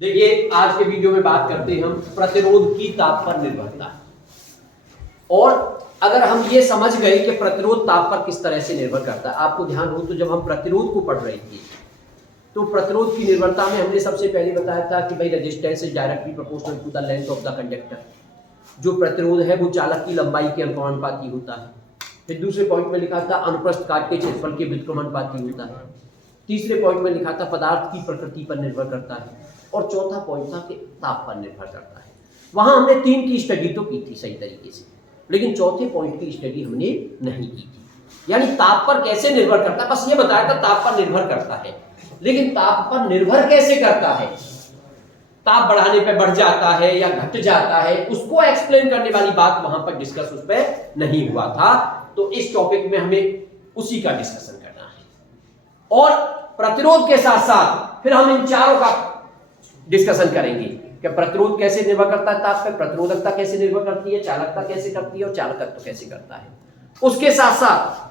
देखिए आज के वीडियो में बात करते हैं हम प्रतिरोध की ताप पर निर्भरता। और अगर हम ये समझ गए कि प्रतिरोध ताप पर किस तरह से निर्भर करता है, आपको ध्यान हो तो जब हम प्रतिरोध को पढ़ रहे थे तो प्रतिरोध की निर्भरता में हमने सबसे पहले बताया था कि भाई resistance is directly proportional to the length of the conductor. जो प्रतिरोध है वो चालक की लंबाई के अनुपाती होता है। फिर दूसरे पॉइंट में लिखा था अनुप्रस्थ काट के क्षेत्रफल के व्युत्क्रमानुपाती होता है। तीसरे पॉइंट में लिखा था पदार्थ की प्रकृति पर निर्भर करता है। और चौथा पॉइंट था कि ताप पर निर्भर करता है। वहां हमने 3 की स्टडी तो की थी सही तरीके से, लेकिन चौथे पॉइंट की स्टडी हमने नहीं की थी। यानी ताप पर कैसे निर्भर करता है, बस ये बताया था ताप पर निर्भर करता है, लेकिन ताप पर निर्भर कैसे करता है, ताप बढ़ाने पे बढ़ जाता है या घट जाता है, उसको एक्सप्लेन करने वाली बात वहां पर डिस्कस उस पर नहीं हुआ था। तो इस टॉपिक में हमें उसी का डिस्कशन करना है। और प्रतिरोध के साथ साथ फिर हम इन चारों का डिस्कशन करेंगे कि प्रतिरोध कैसे निर्भर करता है ताप पर, प्रतिरोधकता कैसे निर्भर करती है, चालकता कैसे करती है और चालकत्व कैसे करता है। उसके साथ साथ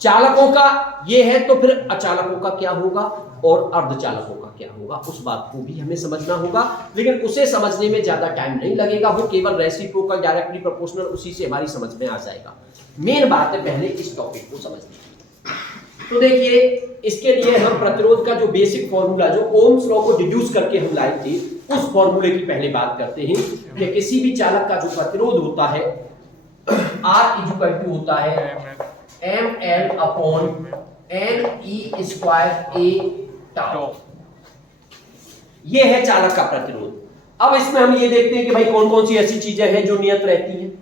चालकों का ये है तो फिर अचालकों का क्या होगा और अर्धचालकों का क्या होगा, उस बात को भी हमें समझना होगा। लेकिन उसे समझने में ज्यादा टाइम नहीं लगेगा, वो केवल रेसिप्रोकल डायरेक्टली प्रोपोर्शनल उसी से हमारी समझ में आ जाएगा। मेन बात है पहले इस टॉपिक को समझने की। तो देखिए इसके लिए हम प्रतिरोध का जो बेसिक फॉर्मूला जो ओम्स लॉ को डिड्यूस करके हम लाए थे, उस फॉर्मूले की पहले बात करते हैं कि किसी भी चालक का जो प्रतिरोध होता है R इक्वल टू होता है ml upon ne square a tau. ये है चालक का प्रतिरोध। अब इसमें हम ये देखते हैं कि भाई कौन कौन सी ऐसी चीजें हैं जो नियत रहती हैं,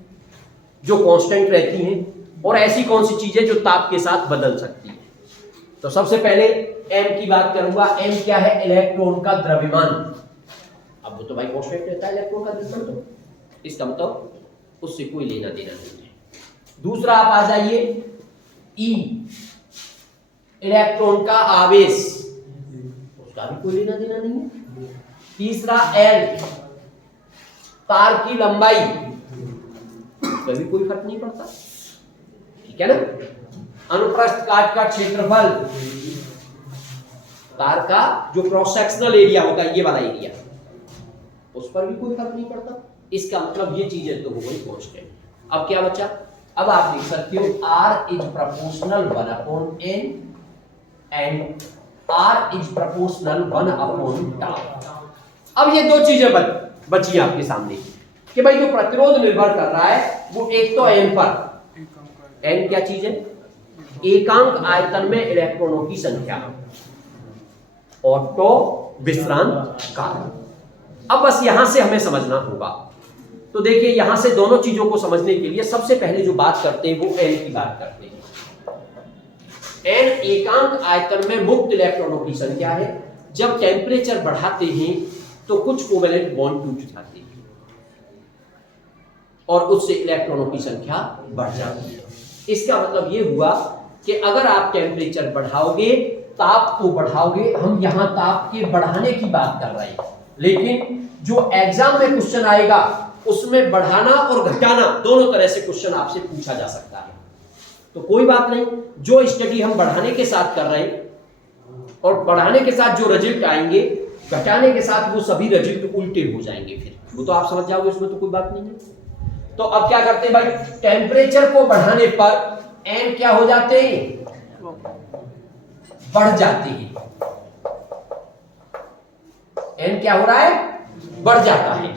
जो कांस्टेंट रहती हैं, और ऐसी कौन सी चीजें जो ताप के साथ बदल सकती है। तो सबसे पहले m की बात करूंगा। m क्या है? इलेक्ट्रॉन का द्रव्यमान। अब वो तो भाई कांस्टेंट रहता है इलेक्ट्रॉन का द्रव्यमान, तो इसका मतलब उससे कोई लेना देना नहीं है। दूसरा आप आ जाइए E, इलेक्ट्रॉन का आवेश, उसका भी कोई लेना देना नहीं है। तीसरा L, तार की लंबाई, उसका भी कोई फर्क नहीं पड़ता, ठीक है ना। अनुप्रस्थ काट का क्षेत्रफल, तार का जो क्रॉस सेक्शनल एरिया होता है ये वाला एरिया, उस पर भी कोई फर्क नहीं पड़ता। इसका मतलब ये चीजें तो हो गई कांस्टेंट। अब क्या बचा? अब आप देख सकते हो R is proportional 1/n and R is proportional 1/τ। अब ये दो चीजें बची आपके सामने कि भाई जो प्रतिरोध निर्भर कर रहा है वो एक तो n पर, n क्या चीज है? एकांक आयतन में इलेक्ट्रॉनों की संख्या, और तो विश्रांत काल। अब बस यहां से हमें समझना होगा। तो देखिए यहां से दोनों चीजों को समझने के लिए सबसे पहले जो बात करते हैं वो n की बात करते हैं। n एकांक आयतन में मुक्त इलेक्ट्रॉनों की संख्या है। जब टेम्परेचर बढ़ाते हैं तो कुछ कोवेलेंट बॉन्ड टूट जाते हैं और उससे इलेक्ट्रॉनों की संख्या बढ़ जाती है। इसका मतलब ये हुआ कि अगर आप टेम्परेचर बढ़ाओगे, ताप को बढ़ाओगे, हम यहां ताप के बढ़ाने की बात कर रहे हैं, लेकिन जो एग्जाम में क्वेश्चन आएगा उसमें बढ़ाना और घटाना दोनों तरह से क्वेश्चन आपसे पूछा जा सकता है। तो कोई बात नहीं, जो स्टडी हम बढ़ाने के साथ कर रहे हैं और बढ़ाने के साथ जो रिजल्ट आएंगे, घटाने के साथ वो सभी रिजल्ट उल्टे हो जाएंगे, फिर वो तो आप समझ जाओगे, उसमें तो कोई बात नहीं है। तो अब क्या करते हैं भाई, टेम्परेचर को बढ़ाने पर n क्या हो जाते हैं? बढ़ जाते हैं। n क्या हो रहा है? बढ़ जाता है,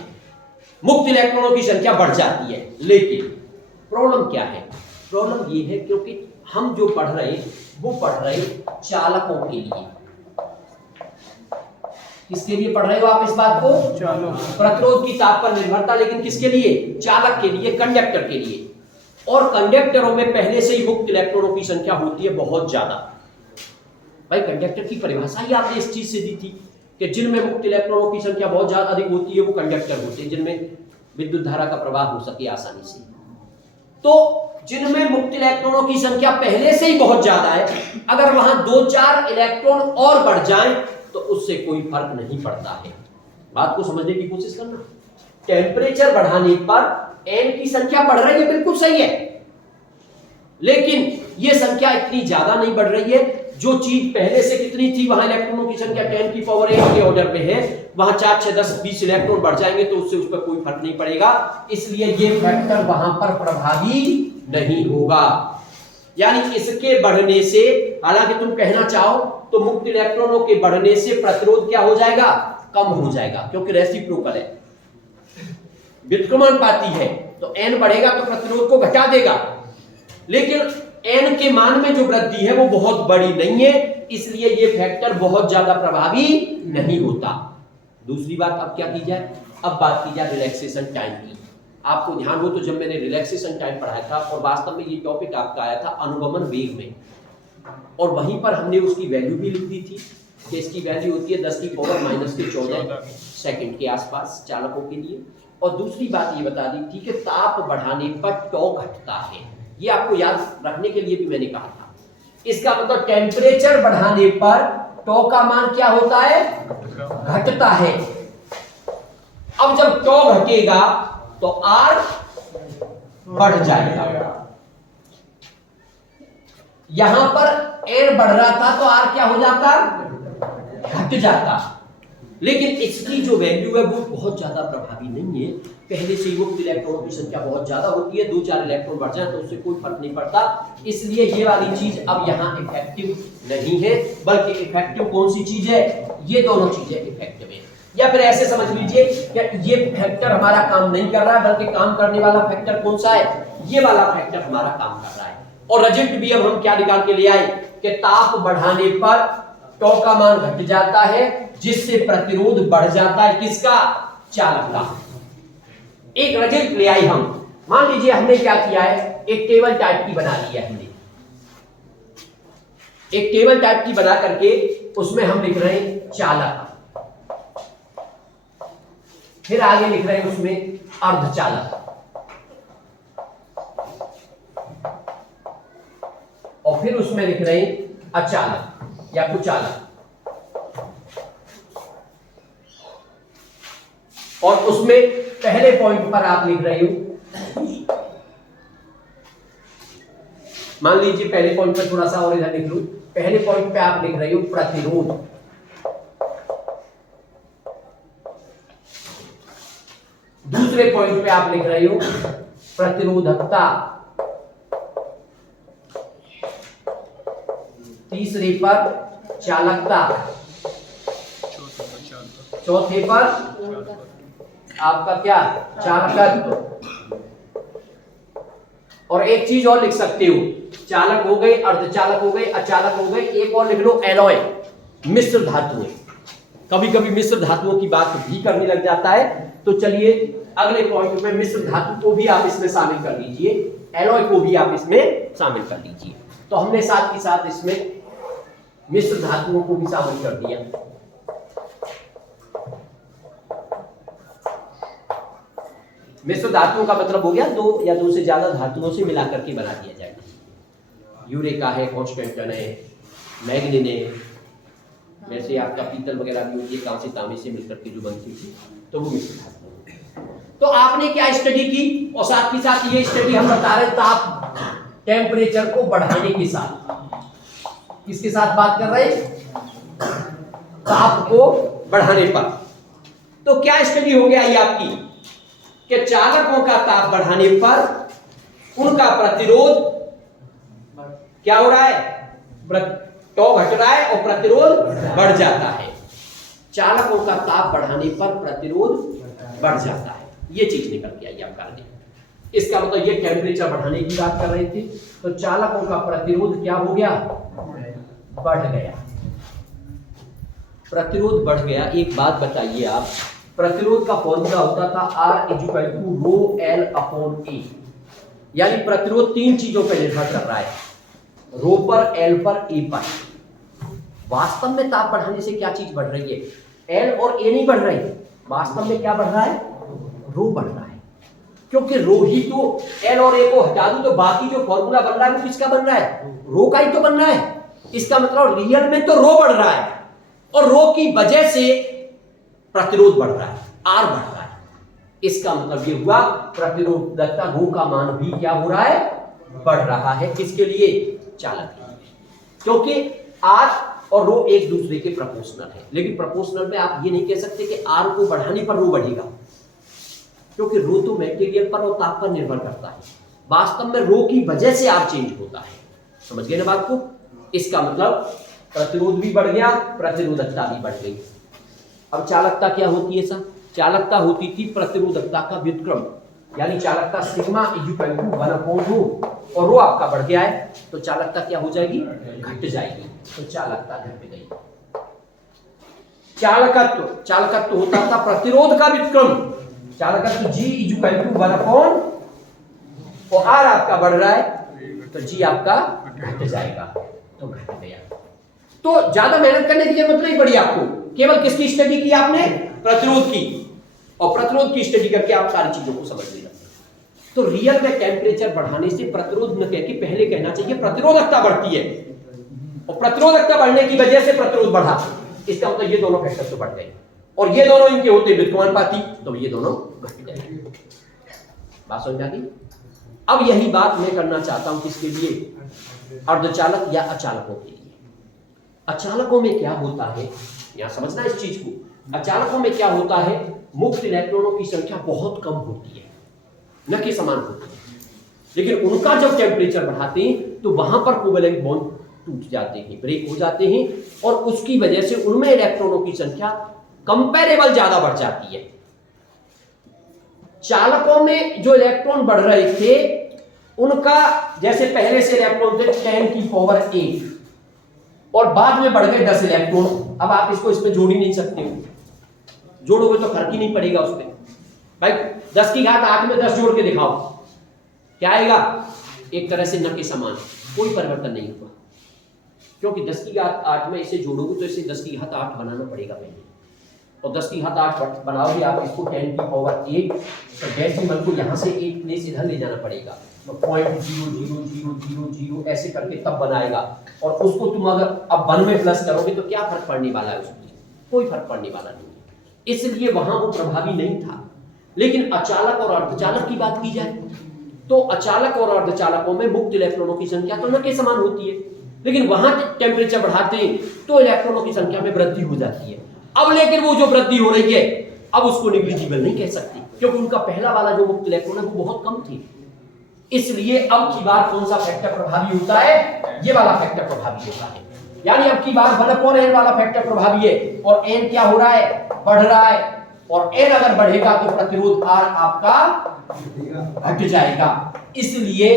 मुक्त इलेक्ट्रॉनों की संख्या बढ़ जाती है। लेकिन प्रॉब्लम क्या है? प्रॉब्लम ये है क्योंकि हम जो पढ़ रहे हैं वो पढ़ रहे हैं चालकों के लिए। किसके लिए पढ़ रहे हो आप इस बात को? प्रतिरोध की ताप पर निर्भरता, लेकिन किसके लिए? चालक के लिए, कंडक्टर के लिए। और कंडक्टरों में पहले से ही मुक्त इलेक्ट्रॉनों की संख्या होती है बहुत ज्यादा। भाई कंडक्टर की परिभाषा ही आपने इस चीज से दी थी कि जिनमें मुक्त इलेक्ट्रॉनों की संख्या बहुत ज्यादा अधिक होती है वो कंडक्टर होते हैं, जिनमें विद्युत धारा का प्रवाह हो सके आसानी से। तो जिनमें मुक्त इलेक्ट्रॉनों की संख्या पहले से ही बहुत ज्यादा है, अगर वहां 2-4 इलेक्ट्रॉन और बढ़ जाएं तो उससे कोई फर्क नहीं पड़ता है। बात को समझने की कोशिश करना। टेम्परेचर बढ़ाने पर n की संख्या बढ़ रही है, बिल्कुल सही है, लेकिन ये संख्या इतनी ज्यादा नहीं बढ़ रही है जो चीज पहले से कितनी थी वहां इलेक्ट्रॉनों की संख्या 10 की पावर 8 के ऑर्डर पे है, वहां 4 6 10 20 इलेक्ट्रॉन बढ़ जाएंगे तो उससे उस पर कोई फर्क नहीं पड़ेगा, इसलिए ये फैक्टर वहां पर प्रभावी नहीं होगा। यानी इसके बढ़ने से, हालांकि तुम कहना चाहो तो मुक्त इलेक्ट्रॉनों के बढ़ने से प्रतिरोध क्या हो जाएगा, कम हो जाएगा, क्योंकि रेसिप्रोकल है, व्युत्क्रमणपाती है, तो n बढ़ेगा तो प्रतिरोध को घटा देगा, लेकिन n के मान में जो वृद्धि है वो बहुत बड़ी नहीं है, इसलिए ये फैक्टर बहुत ज्यादा प्रभावी नहीं होता। दूसरी बात अब क्या की जाए, अब बात की जाए रिलैक्सेशन टाइम की। आपको ध्यान हो तो जब मैंने रिलैक्सेशन टाइम पढ़ाया था, और वास्तव में ये टॉपिक आपका आया था अनुगमन वेग में, और वहीं पर हमने उसकी वैल्यू भी लिख दी थी कि इसकी वैल्यू होती है 10 की पावर -14 सेकंड के आसपास चालकों के लिए। और दूसरी बात ये बता दी थी कि ताप बढ़ाने पर टॉ घटता है, ये आपको याद रखने के लिए भी मैंने कहा था। इसका मतलब टेम्परेचर बढ़ाने पर टॉ का मान क्या होता है, घटता है। अब जब टॉ घटेगा तो आर बढ़ जाएगा। यहां पर एन बढ़ रहा था तो आर क्या हो जाता, घट जाता, लेकिन इसकी जो वैल्यू है वो बहुत ज्यादा प्रभावी नहीं है। पहले से ही मुक्त इलेक्ट्रॉनों की संख्या बहुत ज्यादा होती है, 2-4 इलेक्ट्रॉन बढ़ जाए तो उससे कोई फर्क नहीं पड़ता, इसलिए ये वाली चीज अब यहां इफेक्टिव नहीं है, बल्कि इफेक्टिव कौन सी चीज है, ये दोनों चीजें इफेक्टिव है। या फिर ऐसे समझ लीजिए कि ये फैक्टर हमारा काम नहीं कर रहा है, बल्कि काम करने वाला फैक्टर कौन सा है, ये वाला फैक्टर हमारा काम कर रहा है। और रिजल्ट भी अब हम क्या निकाल के ले आए कि ताप बढ़ाने पर टॉ का मान घट जाता है, जिससे प्रतिरोध बढ़ जाता है, किसका, चालक का। एक रिजल्ट ले आए हम, मान लीजिए हमने क्या किया है, एक टेबल टाइप की बना ली है हमने, एक टेबल टाइप की बना करके उसमें हम लिख रहे हैं चालक, फिर आगे लिख रहे हैं उसमें अर्धचालक, और फिर उसमें लिख रहे हैं अचालक या कुचालक, और उसमें पहले पॉइंट पर आप लिख रहे हो, मान लीजिए पहले पॉइंट पर थोड़ा सा और इधर लिख लूं, पहले पॉइंट पे आप लिख रहे हो प्रतिरोध, दूसरे पॉइंट पे आप लिख रहे हो प्रतिरोधकता, तीसरे पर चालकता, चौथे पर आपका क्या, चालकत्व। और एक चीज और लिख सकते हो, चालक हो गए, अर्धचालक हो गए, अचालक हो गए, एक और लिख लो एलॉय, मिश्र धातुएं। कभी कभी मिश्र धातुओं की बात भी करने लग जाता है, तो चलिए अगले पॉइंट में मिश्र धातु को भी आप इसमें शामिल कर लीजिए, एलॉय को भी आप इसमें शामिल कर लीजिए। तो हमने साथ ही साथ इसमें मिश्र धातुओं को भी शामिल कर दिया। मिश्र धातुओं का मतलब हो गया 2 या 2 से ज्यादा धातुओं से मिला करके बना दिया जाएगा। यूरेका है, कांस्टेंटन है, मैग्नीन है, जैसे आपका पीतल वगैरह भी होती है, कांसे तांबे से मिलकर के जो बनती थी, तो वो मिश्र धातु। तो आपने क्या स्टडी की, और साथ ही साथ ये स्टडी हम बता रहे ताप टेम्परेचर को बढ़ाने के साथ, किसके साथ बात कर रहे हैं, ताप को बढ़ाने पर। तो क्या स्टडी हो गया ये आपकी कि चालकों का ताप बढ़ाने पर उनका प्रतिरोध क्या हो रहा है, टॉ घट रहा है और प्रतिरोध बढ़ जाता है। चालकों का ताप बढ़ाने पर प्रतिरोध बढ़ जाता है, ये चीज निकल के आई आपका। इसका मतलब ये टेम्परेचर बढ़ाने की बात कर रहे थे, तो चालकों का प्रतिरोध क्या हो गया, बढ़ गया, प्रतिरोध बढ़ गया। एक बात बताइए आप, प्रतिरोध का फॉर्मूला होता था R = ρL/A, यानी प्रतिरोध 3 चीजों पर निर्भर कर रहा है, रो पर, L पर, A पर। वास्तव में ताप बढ़ाने से क्या चीज बढ़ रही है, L और A नहीं बढ़ रही, वास्तव में क्या बढ़ रहा है, रो बढ़ रहा है, क्योंकि रो ही तो, L और A को हटा दूं तो बाकी जो फॉर्मूला बन रहा है वो किसका बन रहा है, रो का ही तो बन रहा है। इसका मतलब रियल में तो रो बढ़ रहा है, और रो की वजह से प्रतिरोध बढ़ रहा है, आर बढ़ रहा है। इसका मतलब ये हुआ प्रतिरोधकता रो का मान भी क्या हो रहा है, बढ़ रहा है। किसके लिए, चालक के लिए। क्योंकि आर और रो एक दूसरे के प्रोपोर्शनल है, लेकिन प्रोपोर्शनल में आप ये नहीं कह सकते कि आर को बढ़ाने पर रो बढ़ेगा, क्योंकि रो तो मटेरियल पर और ताप पर निर्भर करता है। वास्तव में रो की वजह से आर चेंज होता है। समझ गए ना बात को? इसका मतलब प्रतिरोध भी बढ़ गया, प्रतिरोधकता भी बढ़ गई। अब चालकता क्या होती है सर? चालकता होती थी प्रतिरोधकता का व्युत्क्रम, यानी चालकता सिग्मा इक्वल टू 1/2 और रो आपका बढ़ गया है तो चालकता क्या हो जाएगी? घट जाएगी। तो चालकता घट गई। चालकत्व होता था प्रतिरोध का व्युत्क्रम, चालकत्व G इक्वल टू 1/, और R आपका बढ़ रहा है तो G आपका घट जाएगा, तो घट गया। तो ज्यादा मेहनत करने की जरूरत नहीं पड़ी आपको, केवल किसकी स्टडी की आपने? प्रतिरोध की, और प्रतिरोध की स्टडी करके आप सारी चीजों को समझ लेना। तो रियल में टेम्परेचर बढ़ाने से प्रतिरोध न कह के पहले कहना चाहिए प्रतिरोधकता बढ़ती है, और प्रतिरोधकता बढ़ने की वजह से प्रतिरोध बढ़ा। इसका मतलब ये दोनों फैक्टर तो बढ़ गए, और ये दोनों इनके होते व्युत्क्रमानुपाती, तो ये दोनों घट गए। बात समझ आ गई? अब यही बात मैं करना चाहता हूं किसके लिए? अर्धचालक या अचालकों के लिए। अचालकों में क्या होता है, यहां समझना इस चीज को। अचालकों में क्या होता है? मुक्त इलेक्ट्रॉनों की संख्या बहुत कम होती है, न के समान होती है, लेकिन उनका जब टेम्परेचर बढ़ाते हैं तो वहां पर कोवेलेंट बॉन्ड टूट जाते हैं, ब्रेक हो जाते हैं, और उसकी वजह से उनमें इलेक्ट्रॉनों की संख्या कंपैरेबल ज्यादा बढ़ जाती है। चालकों में जो इलेक्ट्रॉन बढ़ रहे थे उनका जैसे पहले से इलेक्ट्रॉन थे 10⁸ और बाद में बढ़ गए 10 इलेक्ट्रॉन। अब आप इसको इसमें जोड़ ही नहीं सकते हो, जोड़ोगे तो फर्क ही नहीं पड़ेगा उसमें। भाई 10⁸ में 10 जोड़ के दिखाओ, क्या आएगा? एक तरह से न के समान, कोई परिवर्तन नहीं होगा, क्योंकि 10⁸ में इसे जोड़ोगे तो इसे 10⁸ बनाना पड़ेगा पहले, और 10⁸ बनाओगे आप इसको 10⁸, तो डेसिमल को यहाँ से एक प्लेस इधर ले जाना पड़ेगा, तो 0.0000 ऐसे करके तब बनाएगा। और उसको तुम अगर अब 1 में प्लस करोगे तो क्या फर्क पड़ने वाला है? उसमें कोई फर्क पड़ने वाला नहीं है, इसलिए वहां वो प्रभावी नहीं था। लेकिन अचालक और अर्धचालक की बात की जाए तो अचालक और अर्धचालकों में मुक्त इलेक्ट्रॉनों की संख्या तो न के समान होती है, लेकिन वहां टेम्परेचर बढ़ाते हैं तो इलेक्ट्रॉनों की संख्या में वृद्धि हो जाती है। अब लेकिन वो जो वृद्धि हो रही है अब उसको निग्लिजिबल नहीं कह सकते, क्योंकि उनका पहला वाला जो मुक्त इलेक्ट्रॉन है वो बहुत कम थे। इसलिए अब की बार कौन सा फैक्टर प्रभावी होता है? ये वाला फैक्टर प्रभावी होता है, यानी अब की बार 1/n वाला फैक्टर प्रभावी है, और n क्या हो रहा है? बढ़ रहा है, और n अगर बढ़ेगा तो प्रतिरोध R आपका घट जाएगा। इसलिए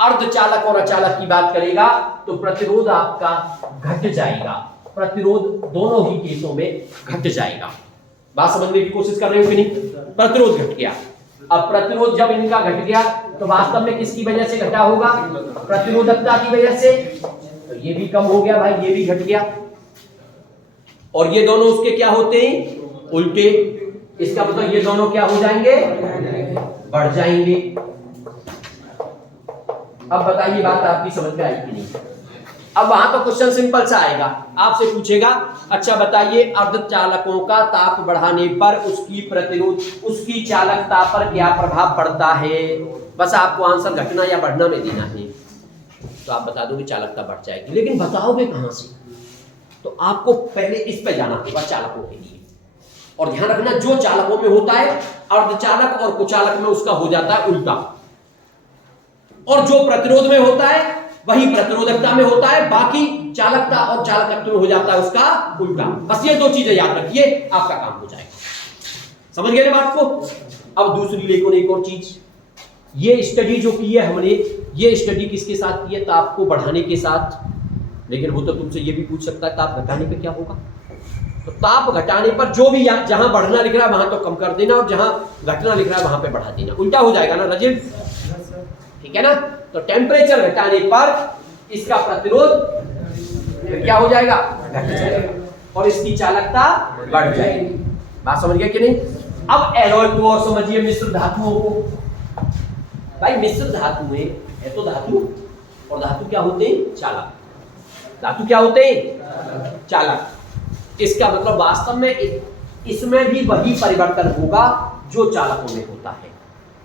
अर्धचालक और अचालक की बात करेगा तो प्रतिरोध आपका घट जाएगा, प्रतिरोध दोनों ही केसों में घट जाएगा। बात समझने की कोशिश कर रहे हो कि नहीं? प्रतिरोध घट गया। अब प्रतिरोध जब इनका घट गया तो वास्तव में किसकी वजह से घटा होगा? प्रतिरोधकता की वजह से, तो ये भी कम हो गया भाई, ये भी घट गया, और ये दोनों उसके क्या होते हैं? उल्टे। इसका मतलब ये दोनों क्या हो जाएंगे? बढ़ जाएंगे। अब बताइए बात आपकी समझ में आई कि नहीं? अब वहां तो क्वेश्चन सिंपल सा आएगा, आपसे पूछेगा अच्छा बताइए अर्धचालकों का ताप बढ़ाने पर उसकी प्रतिरोध, उसकी चालकता पर क्या प्रभाव पड़ता है? बस आपको आंसर घटना या बढ़ना में देना है, तो आप बता दोगे चालकता बढ़ जाएगी, लेकिन बताओगे कहां से? तो आपको पहले इस पे जाना होगा चालकों के लिए, और ध्यान रखना जो चालकों में होता है अर्धचालक और कुचालक में उसका हो जाता है उल्टा, और जो प्रतिरोध में होता है वही प्रतिरोधकता में होता है, बाकी चालकता और चालकत्व में हो जाता है उसका उल्टा। बस ये दो चीजें याद रखिए, आपका काम हो जाएगा। समझ गए ना बात को? अब दूसरी लेकिन एक और चीज, ये स्टडी जो की है हमने, ये स्टडी किसके साथ की है? ताप को बढ़ाने के साथ। लेकिन वो तो तुमसे ये भी पूछ सकता है ताप घटाने पे क्या होगा? तो ताप घटाने पर जो भी जहां बढ़ना लिख रहा है वहां तो कम कर देना, और जहां घटना लिख रहा है वहां पे बढ़ा देना, उल्टा हो जाएगा ना राजीव? ठीक है ना? तो टेम्परेचर घटाने पर इसका प्रतिरोध क्या हो जाएगा? घट जाएगा, और इसकी चालकता बढ़ जाएगी। बात समझ गए कि नहीं? अब एलॉय को और समझिए, मिश्र धातुओं को। भाई मिश्र धातु में है तो धातु, और धातु क्या होते हैं? चालक। धातु क्या होते हैं? चालक। इसका मतलब वास्तव में इसमें भी वही परिवर्तन होगा जो चालकों में होता है,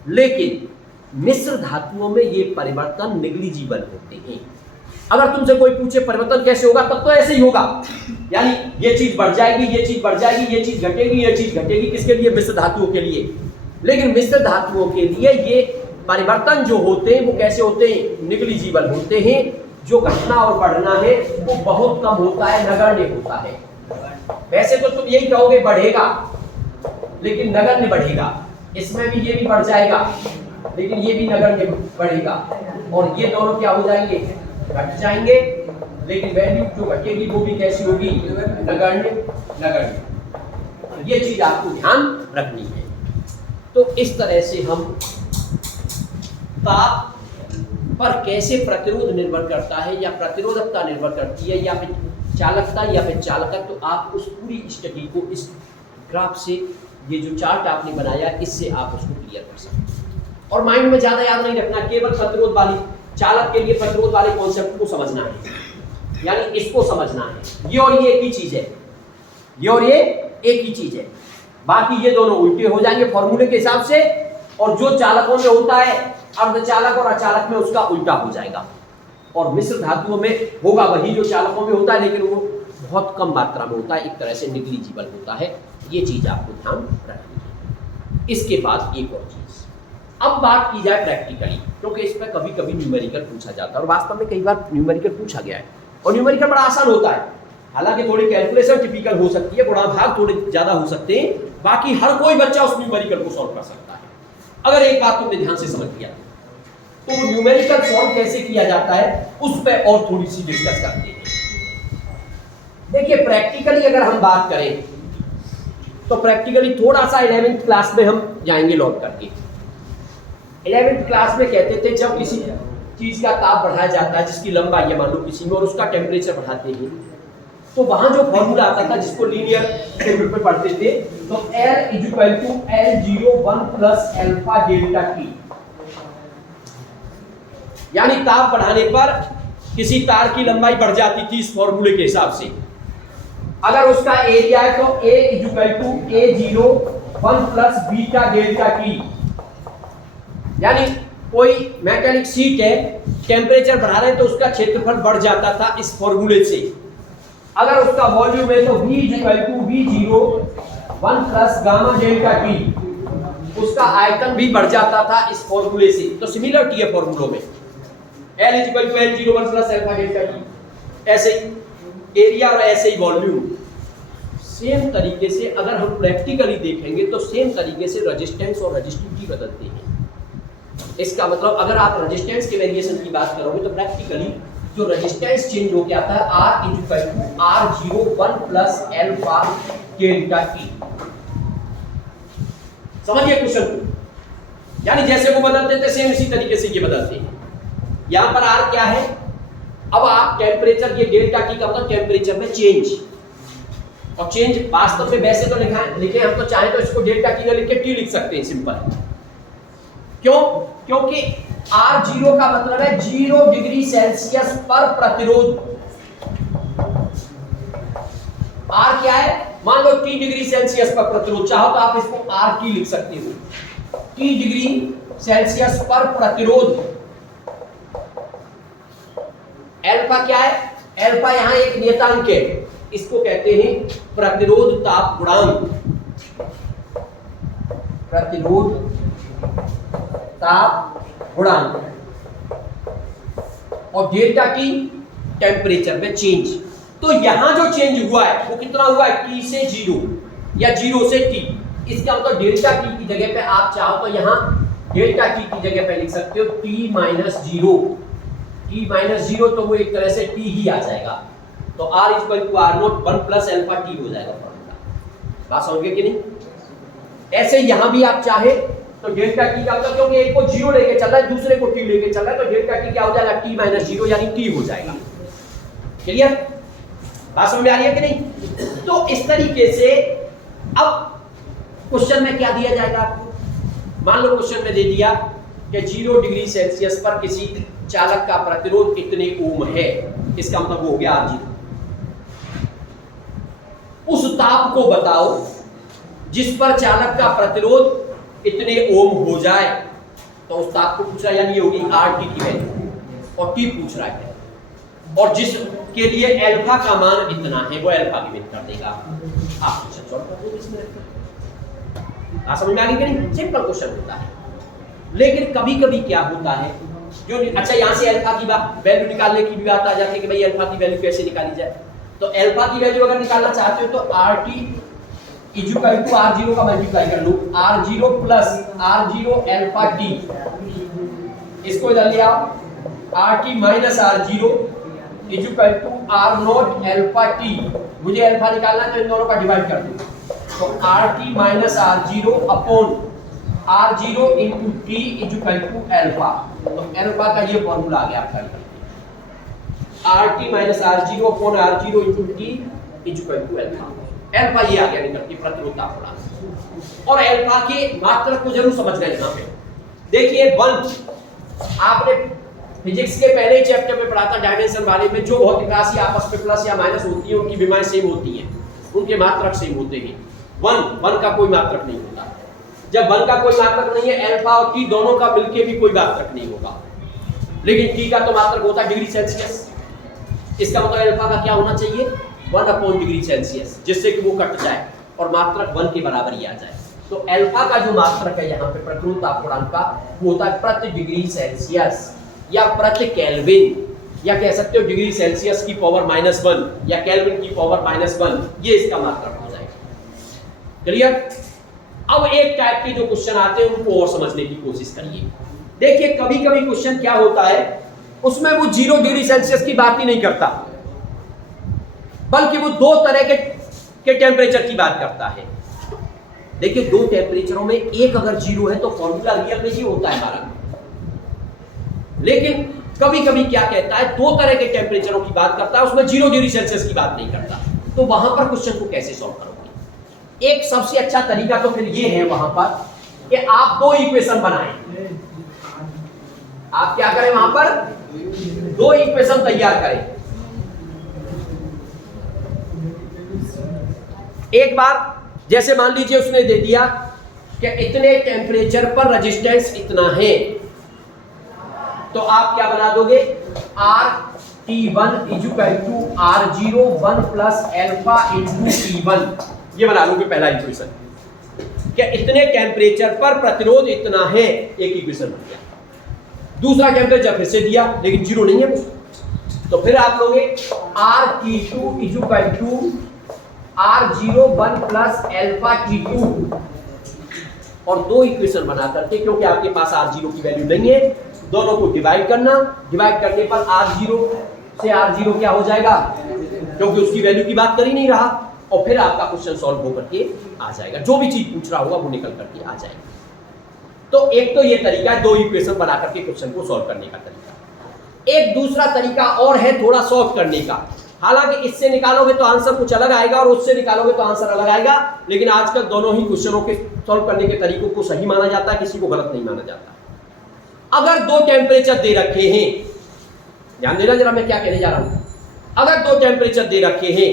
लेकिन मिश्र धातुओं में ये परिवर्तन निग्लिजिबल होते हैं। अगर तुमसे कोई पूछे परिवर्तन कैसे होगा, तब तो ऐसे ही होगा, यानी ये चीज बढ़ जाएगी, ये चीज बढ़ जाएगी, ये चीज घटेगी, ये चीज घटेगी। किसके लिए? मिश्र धातुओं के लिए। लेकिन मिश्र धातुओं के लिए ये परिवर्तन जो होते हैं वो कैसे होते हैं? निग्लिजिबल होते हैं। जो घटना और बढ़ना है वो बहुत कम होता है, नगण्य होता है। वैसे तो तुम यही कहोगे बढ़ेगा, लेकिन नगण्य बढ़ेगा। इसमें भी ये भी बढ़ जाएगा, लेकिन ये भी नगण्य बढ़ेगा, और ये दोनों क्या हो जाएंगे? घट जाएंगे। लेकिन वैल्यू जो घटेगी वो भी कैसी होगी? नगण्य। नगण्य। ये चीज आपको ध्यान रखनी है। तो इस तरह से हम ताप पर कैसे प्रतिरोध निर्भर करता है, या प्रतिरोधकता निर्भर करती है, या फिर चालकता, या फिर चालकत्व, तो आप उस पूरी स्टडी को इस ग्राफ से, ये जो चार्ट आपने बनाया, इससे आप उसको क्लियर कर सकते हैं। और माइंड में ज्यादा याद नहीं रखना, केवल प्रतिरोध वाली, चालक के लिए प्रतिरोध वाले कॉन्सेप्ट को समझना है, यानी इसको समझना है। ये और ये एक ही चीज है, ये और ये एक ही चीज है। बाकी ये दोनों उल्टे हो जाएंगे फॉर्मूले के हिसाब से, और जो चालकों में होता है अर्धचालक और अचालक में उसका उल्टा हो जाएगा। और मिश्र धातुओं में होगा वही जो चालकों में होता है, लेकिन वो बहुत कम मात्रा में होता है, एक तरह से निग्लिजिबल होता है। ये चीज आपको ध्यान रखनी है। इसके बाद एक और चीज, अब बात की जाए प्रैक्टिकली, क्योंकि इस पर कभी कभी न्यूमेरिकल पूछा जाता है, और वास्तव में कई बार न्यूमेरिकल पूछा गया है। और न्यूमेरिकल बड़ा आसान होता है, हालांकि थोड़ी कैलकुलेशन टिपिकल हो सकती है, गुणा भाग थोड़े ज्यादा हो सकते हैं, बाकी हर कोई बच्चा उस न्यूमेरिकल को सॉल्व कर सकता है, अगर एक बात तुमने ध्यान से समझ लिया। तो न्यूमेरिकल सॉल्व कैसे किया जाता है उस पर और थोड़ी सी डिस्कस करते हैं। देखिए प्रैक्टिकली अगर हम बात करें तो प्रैक्टिकली थोड़ा सा 11th क्लास में हम जाएंगे लौट करके। 11th क्लास में कहते थे जब किसी चीज का ताप बढ़ाया जाता है, जिसकी लंबाई है मान लो किसी में, और उसका टेम्परेचर बढ़ाते हैं, तो वहां जो फॉर्मूला आता था जिसको लीनियर टेबल पे पढ़ते थे, तो L = L01 + alpha delta T, यानी ताप बढ़ाने पर किसी तार की लंबाई बढ़ जाती थी इस फॉर्मूले के हिसाब से। अगर उसका एरिया है तो A = A01 + beta delta T, यानी कोई मैकेनिक शीट है, टेम्परेचर बढ़ा रहे हैं तो उसका क्षेत्रफल बढ़ जाता था इस फॉर्मूले से। अगर उसका वॉल्यूम है तो V = V01 + gamma delta T, उसका आयतन भी बढ़ जाता था इस फॉर्मूले से। तो सिमिलरिटी है फॉर्मूलों में, L = L01 + alpha delta T, ऐसे ही एरिया और ऐसे ही वॉल्यूम। सेम तरीके से अगर हम प्रैक्टिकली देखेंगे तो सेम तरीके से रेजिस्टेंस और रेजिस्टिविटी बदलते हैं। इसका मतलब अगर आप रेजिस्टेंस के वेरिएशन की बात करोगे तो प्रैक्टिकली जो रेजिस्टेंस चेंज हो गया था R = R01 + alpha delta T। समझिए क्वेश्चन को, यानी जैसे वो बदलते थे सेम इसी तरीके से ये बदलते हैं। यहां पर R क्या है? अब आप टेम्परेचर, ये डेल्टा T का मतलब टेम्परेचर में चेंज, और चेंज वास्तव में वैसे तो लिखे हम तो चाहे तो इसको डेल्टा T ना लिख के T लिख सकते हैं सिंपल। क्यों? क्योंकि R0 का मतलब है 0 डिग्री सेल्सियस पर प्रतिरोध। R क्या है? मान लो T डिग्री सेल्सियस पर प्रतिरोध, चाहो तो आप इसको RT लिख सकते हो, T डिग्री सेल्सियस पर प्रतिरोध। अल्फा क्या है? अल्फा यहां एक नियतांक है, इसको कहते हैं प्रतिरोध ताप गुणांक। प्रतिरोध ताप गुणांक। और डेल्टा T टेम्परेचर में चेंज। तो यहां जो चेंज हुआ है वो कितना हुआ है? T से 0 या 0 से T। इसका मतलब डेल्टा T की जगह पे आप चाहो तो यहां डेल्टा T की जगह पे लिख सकते हो T - 0। T - 0 तो वो एक तरह से T ही आ जाएगा, तो R = R0 1 + अल्फा T हो जाएगा फॉर्मूला। बात समझ गए कि नहीं? ऐसे यहां भी आप चाहे तो डेल्टा T का मतलब, क्योंकि एक को 0 लेके चल रहा है दूसरे को T लेके चल रहा है, तो डेल्टा T क्या हो जाएगा? T - 0 यानी T हो जाएगा। क्लियर? बात समझ में आ रही है कि नहीं? तो इस तरीके से अब क्वेश्चन में क्या दिया जाएगा आपको? मान लो क्वेश्चन में दे दिया कि 0 डिग्री सेल्सियस पर किसी चालक का प्रतिरोध इतने ओम है, इसका मतलब वो हो गया R0। उस ताप को बताओ जिस पर चालक का प्रतिरोध इतने ओम हो जाए, तो उस ताप को पूछ रहा है, यानी ये होगी RT की वैल्यू, और T पूछ रहा है। और जिसके लिए अल्फा का मान इतना है वो अल्फा गिवन कर देगा। आप क्वेश्चन सॉल्व कर दोगे इसमें रखकर। आप समझ में आ गई कि नहीं? सिंपल क्वेश्चन होता है। लेकिन कभी कभी क्या होता है जो अच्छा यहाँ से अल्फा की वैल्यू निकालने की भी बात आ जाती है कि भाई अल्फा की वैल्यू कैसे निकाली जाए। तो अल्फा की वैल्यू अगर निकालना चाहते हो तो RT इक्वल टू R0 का मल्टीप्लाई कर लो, R0 plus R0 alpha T, इसको इधर ले आओ, RT minus R0 equal to R0 alpha T। मुझे अल्फा निकालना है तो इन दोनों का डिवाइड कर दो, तो RT minus R0 upon R0 into T equal to alpha. तो अल्फा का ये फॉर्मूला आ गया आपका, RT minus R0 upon R0 into T equal to alpha. Alpha ये आ गया निकल के प्रतिरोध तापमान। और अल्फा के मात्रक को जरूर समझना है। यहाँ पे देखिए 1 आपने फिजिक्स के पहले ही चैप्टर में पढ़ा था डायमेंशन वाले में, जो भौतिक राशि आपस में प्लस या माइनस होती है उनकी विमाएं सेम होती हैं, उनके मात्रक सेम होते हैं। 1 का कोई मात्रक नहीं होता। जब 1 का कोई मात्रक नहीं है, अल्फा और टी दोनों का मिलके भी कोई मात्रक नहीं होगा, लेकिन टी का तो मात्रक होता है डिग्री सेल्सियस। इसका मतलब अल्फा का क्या होना चाहिए 1 अपॉन डिग्री सेल्सियस, जिससे कि वो कट जाए और मात्रक 1 के बराबर ही आ जाए। तो अल्फा का जो मात्रक है यहाँ पे प्रतिरोध तापमान का वो होता है प्रति डिग्री सेल्सियस या प्रति केल्विन, या कह सकते हो डिग्री सेल्सियस की पावर -1 या केल्विन की पावर -1, ये इसका मात्रक हो जाएगा। क्लियर? अब एक टाइप के जो क्वेश्चन आते हैं उनको और समझने की कोशिश करिए। देखिए कभी कभी क्वेश्चन क्या होता है, उसमें वो 0 डिग्री सेल्सियस की बात ही नहीं करता, बल्कि वो 2 तरह के टेम्परेचर की बात करता है। देखिए 2 टेम्परेचरों में एक अगर 0 है तो फॉर्मूला रियल में ही होता है हमारा, लेकिन कभी कभी क्या कहता है 2 तरह के टेम्परेचरों की बात करता है, उसमें 0 डिग्री सेल्सियस की बात नहीं करता। तो वहां पर क्वेश्चन को कैसे सॉल्व करोगे? एक सबसे अच्छा तरीका तो फिर ये है वहां पर कि आप 2 इक्वेशन बनाएं। आप क्या करें वहां पर 2 इक्वेशन तैयार करें। एक बार जैसे मान लीजिए उसने दे दिया कि इतने टेम्परेचर पर रेजिस्टेंस इतना है, तो आप क्या बना दोगे RT1 equal to R0 1 plus alpha into T1, ये बना लोगे पहला इक्वेशन। क्या इतने टेम्परेचर पर प्रतिरोध इतना है, एक इक्वेशन बन गया। दूसरा टेम्परेचर फिर से दिया लेकिन 0 नहीं है, तो फिर आप लोगे RT2 equal to R0 1 plus alpha T2, और 2 इक्वेशन बना करके, क्योंकि आपके पास R0 की वैल्यू नहीं है, दोनों को डिवाइड करना। डिवाइड करने पर R0 से R0 क्या हो जाएगा, क्योंकि उसकी वैल्यू की बात कर ही नहीं रहा, और फिर आपका क्वेश्चन सॉल्व होकर के आ जाएगा। जो भी चीज पूछ रहा होगा वो निकल करके आ जाएगा। तो एक तो ये तरीका है 2 इक्वेशन बना करके क्वेश्चन को सॉल्व करने का तरीका। एक दूसरा तरीका और है थोड़ा सॉल्व करने का, हालांकि इससे निकालोगे तो आंसर कुछ अलग आएगा और उससे निकालोगे तो आंसर अलग आएगा, लेकिन आजकल दोनों ही क्वेश्चनों के सॉल्व करने के तरीकों को सही माना जाता है, किसी को गलत नहीं माना जाता। अगर 2 टेम्परेचर दे रखे हैं, ध्यान देना जरा मैं क्या कहने जा रहा हूं। अगर 2 टेम्परेचर दे रखे हैं,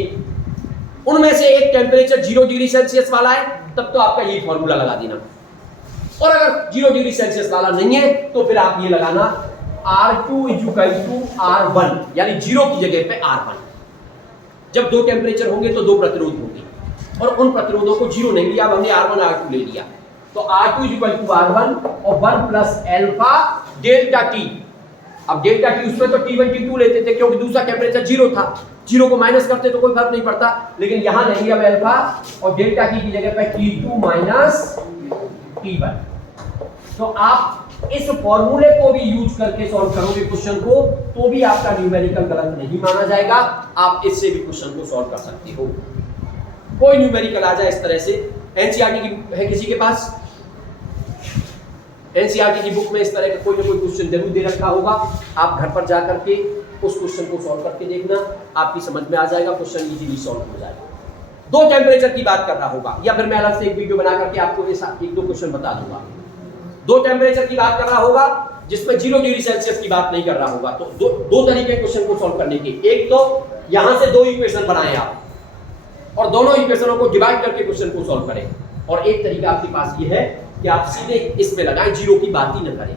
उनमें से एक टेम्परेचर 0 डिग्री सेल्सियस वाला है, तब तो आपका ये फॉर्मूला लगा देना। और अगर 0 डिग्री सेल्सियस वाला नहीं है तो फिर आप ये लगाना R2 इक्वल टू R1, यानी 0 की जगह पे R1। जब 2 टेम्परेचर होंगे तो 2 प्रतिरोध होंगे, और उन प्रतिरोधों को 0 नहीं लिया, हमने R1 R2 ले लिया। तो R2 इक्वल टू R1 और 1 प्लस अल्फा डेल्टा T। अब डेल्टा T उसमें तो T1 T2 लेते थे, क्योंकि दूसरा टेम्परेचर 0 था, 0 को माइनस करते तो कोई फर्क नहीं पड़ता, लेकिन यहां लेंगे अब अल्फा और डेल्टा T की जगह पे T2 माइनस T1। तो आप इस फॉर्मूले को भी यूज करके सॉल्व करोगे क्वेश्चन को, तो भी आपका न्यूमेरिकल गलत नहीं माना जाएगा। आप इससे भी क्वेश्चन को सॉल्व कर सकते हो। कोई न्यूमेरिकल आ जाए इस तरह से, एनसीईआरटी की है किसी के पास, एनसीईआरटी की बुक में इस तरह का कोई ना कोई क्वेश्चन जरूर दे रखा होगा। आप घर पर जाकर के उस क्वेश्चन को सॉल्व करके देखना, आपकी समझ में आ जाएगा, क्वेश्चन इजीली सॉल्व हो जाएगा। 2 टेम्परेचर की बात कर रहा होगा, या फिर मैं अलग से एक वीडियो बना करके आपको एक 2 क्वेश्चन बता दूंगा। 2 टेम्परेचर की बात कर रहा होगा जिसमें 0 डिग्री सेल्सियस की बात नहीं कर रहा होगा, तो दो तरीके क्वेश्चन को सॉल्व करने के। एक तो यहां से 2 इक्वेशन बनाएं आप, और दोनों इक्वेशनों को डिवाइड करके क्वेश्चन को सॉल्व करें। और एक तरीका आपके पास ये है कि आप सीधे इसमें लगाएं, 0 की बात ही न करें।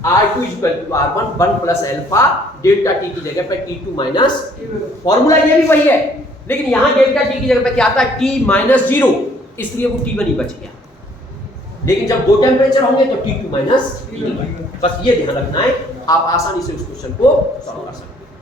R2 equal to R1 1 plus alpha delta T की जगह पे T2 माइनस, फॉर्मूला ये भी वही है, लेकिन यहां डेल्टा टी की जगह पे क्या आता है T माइनस 0, इसलिए वो T1 ही बच गया। लेकिन जब दो टेम्परेचर होंगे तो T2 माइनस, बस ये ध्यान रखना है, आप आसानी से उस क्वेश्चन को सॉल्व कर सकते हैं।